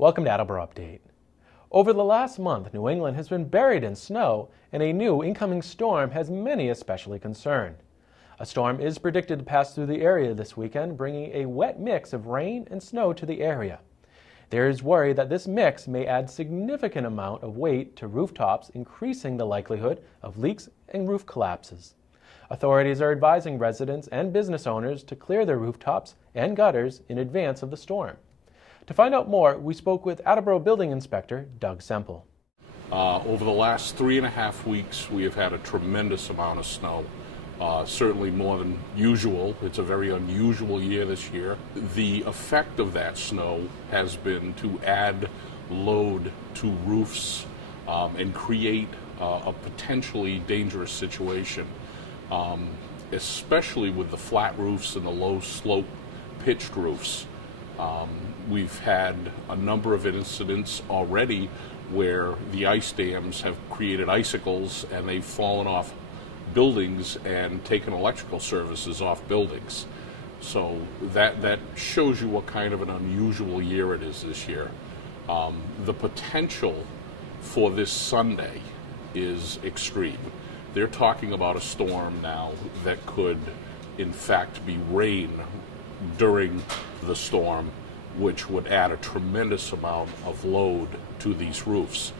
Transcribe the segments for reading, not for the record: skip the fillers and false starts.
Welcome to Attleboro Update. Over the last month, New England has been buried in snow, and a new incoming storm has many especially concerned. A storm is predicted to pass through the area this weekend, bringing a wet mix of rain and snow to the area. There is worry that this mix may add significant amount of weight to rooftops, increasing the likelihood of leaks and roof collapses. Authorities are advising residents and business owners to clear their rooftops and gutters in advance of the storm. To find out more, we spoke with Attleboro Building Inspector Doug Semple. Over the last 3.5 weeks, we have had a tremendous amount of snow, certainly more than usual. It's a very unusual year this year. The effect of that snow has been to add load to roofs and create a potentially dangerous situation, especially with the flat roofs and the low slope pitched roofs. We've had a number of incidents already where the ice dams have created icicles and they've fallen off buildings and taken electrical services off buildings. So that shows you what kind of an unusual year it is this year. The potential for this Sunday is extreme. They're talking about a storm now that could in fact be rain during the storm, which would add a tremendous amount of load to these roofs.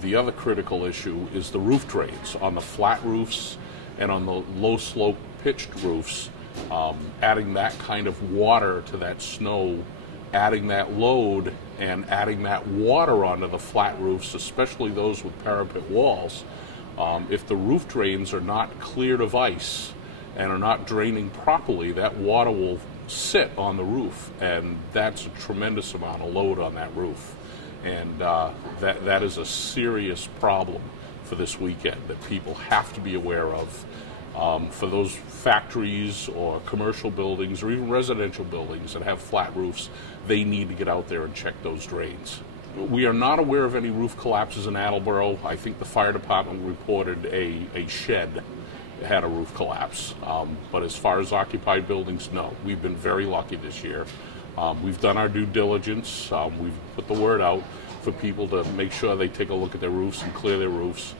The other critical issue is the roof drains on the flat roofs and on the low slope pitched roofs. Adding that kind of water to that snow, adding that load and adding that water onto the flat roofs, especially those with parapet walls, if the roof drains are not cleared of ice and are not draining properly, that water will sit on the roof, and that's a tremendous amount of load on that roof. And that is a serious problem for this weekend that people have to be aware of. For those factories or commercial buildings or even residential buildings that have flat roofs, they need to get out there and check those drains. We are not aware of any roof collapses in Attleboro. I think the fire department reported a shed had a roof collapse. But as far as occupied buildings, no. We've been very lucky this year. We've done our due diligence. We've put the word out for people to make sure they take a look at their roofs and clear their roofs.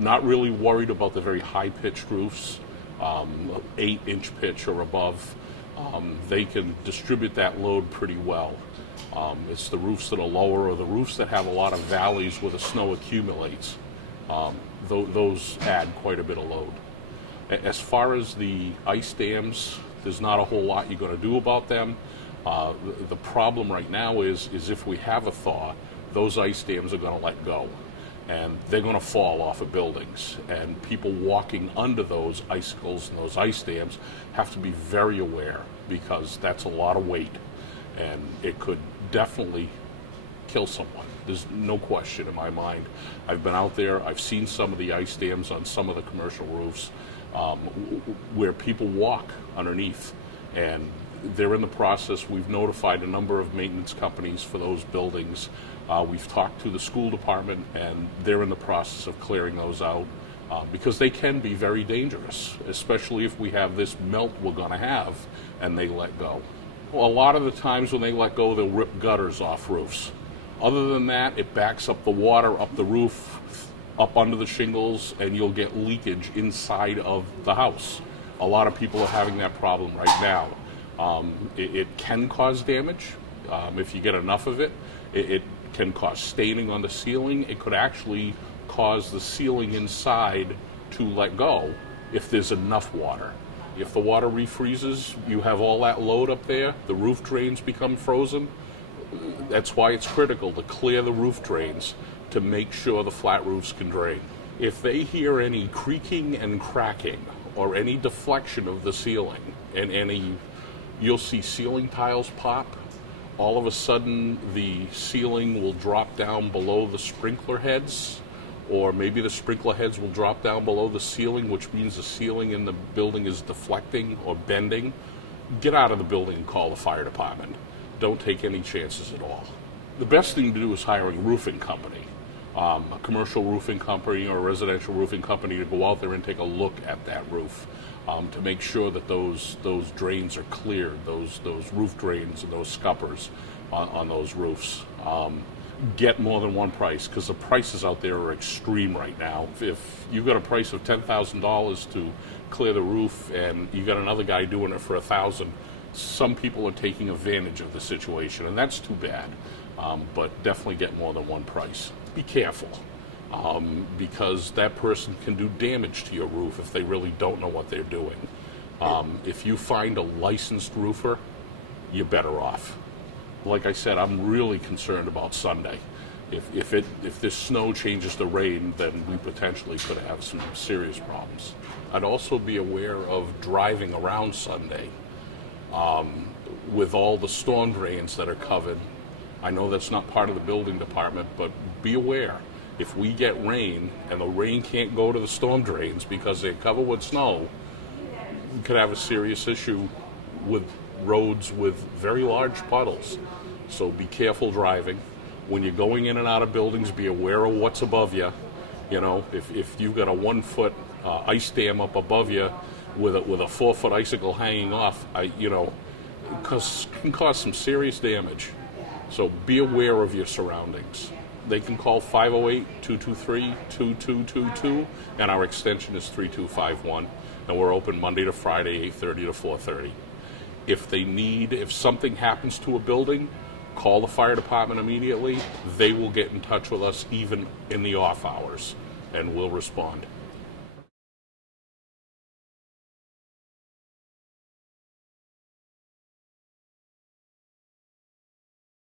Not really worried about the very high-pitched roofs, 8-inch pitch or above. They can distribute that load pretty well. It's the roofs that are lower or the roofs that have a lot of valleys where the snow accumulates. Those add quite a bit of load. As far as the ice dams, there's not a whole lot you're going to do about them. The problem right now is if we have a thaw, those ice dams are going to let go. And they're going to fall off of buildings. And people walking under those icicles and those ice dams have to be very aware, because that's a lot of weight. And it could definitely kill someone. There's no question in my mind. I've been out there. I've seen some of the ice dams on some of the commercial roofs where people walk underneath, and they're in the process. We've notified a number of maintenance companies for those buildings. We've talked to the school department, and they're in the process of clearing those out because they can be very dangerous, especially if we have this melt we're going to have and they let go. Well, a lot of the times when they let go, they'll rip gutters off roofs. Other than that, it backs up the water up the roof, up under the shingles, and you'll get leakage inside of the house. A lot of people are having that problem right now. It can cause damage if you get enough of it. It can cause staining on the ceiling. It could actually cause the ceiling inside to let go if there's enough water. If the water refreezes, you have all that load up there, the roof drains become frozen. That's why it's critical to clear the roof drains to make sure the flat roofs can drain. If they hear any creaking and cracking or any deflection of the ceiling, and you'll see ceiling tiles pop, all of a sudden the ceiling will drop down below the sprinkler heads, or maybe the sprinkler heads will drop down below the ceiling, which means the ceiling in the building is deflecting or bending. Get out of the building and call the fire department. Don't take any chances at all. The best thing to do is hiring a roofing company, a commercial roofing company or a residential roofing company, to go out there and take a look at that roof. to make sure that those drains are cleared, those roof drains and those scuppers, on those roofs. Get more than one price, because the prices out there are extreme right now. If you got a price of $10,000 to clear the roof and you got another guy doing it for $1,000, some people are taking advantage of the situation, and that's too bad. But definitely get more than one price. Be careful, because that person can do damage to your roof if they really don't know what they're doing. If you find a licensed roofer, you're better off. Like I said, I'm really concerned about Sunday. If this snow changes to rain, then we potentially could have some serious problems. I'd also be aware of driving around Sunday with all the storm drains that are covered. I know that's not part of the building department, but be aware. If we get rain and the rain can't go to the storm drains because they're covered with snow, we could have a serious issue with roads with very large puddles. So be careful driving. When you're going in and out of buildings, be aware of what's above you. You know, if you've got a 1-foot ice dam up above you with a 4-foot icicle hanging off, it can cause some serious damage. So be aware of your surroundings. They can call 508-223-2222, and our extension is 3251, and we're open Monday to Friday, 8:30 to 4:30. If something happens to a building, call the fire department immediately. They will get in touch with us even in the off hours, and we'll respond.